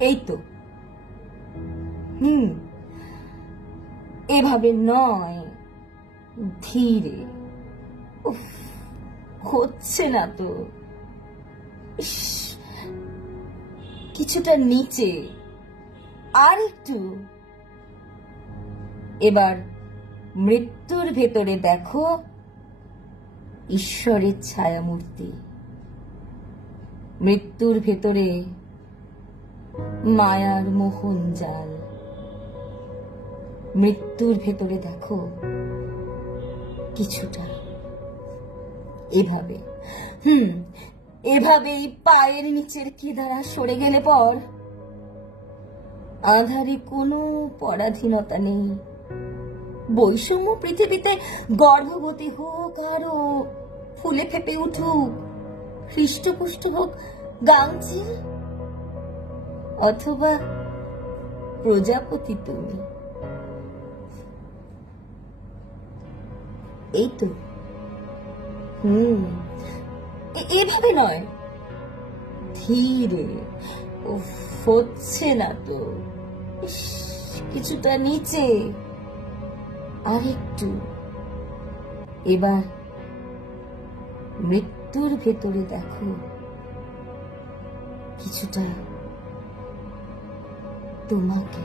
এই তো এভাবে নয়, ধীরে। হচ্ছে না তো, কিছুটা নিচে, আর একটু। এবার মৃত্যুর ভেতরে দেখো ঈশ্বরের ছায়ামূর্তি। মৃত্যুর ভেতরে মায়ার মোহন জাল। মৃত্যুর ভেতরে দেখো কিছুটা। এভাবে এভাবেই পায়ের নিচের কেদারা সরে গেলে পর আধারে কোনো পরাধীনতা নেই। বৈষম্য পৃথিবীতে গর্ভবতী হোক, আরো ফুলে ফেপে উঠুক, হৃষ্টপুষ্ট হোক গাংচি, অথবা প্রজাপতি তুমি। এই তো এভাবে নয়, ধীরে। হচ্ছে না তো, কিছুটা নিচে, আর একটু। এবার মৃত্যুর ভেতরে দেখো কিছুটা তোমাকে।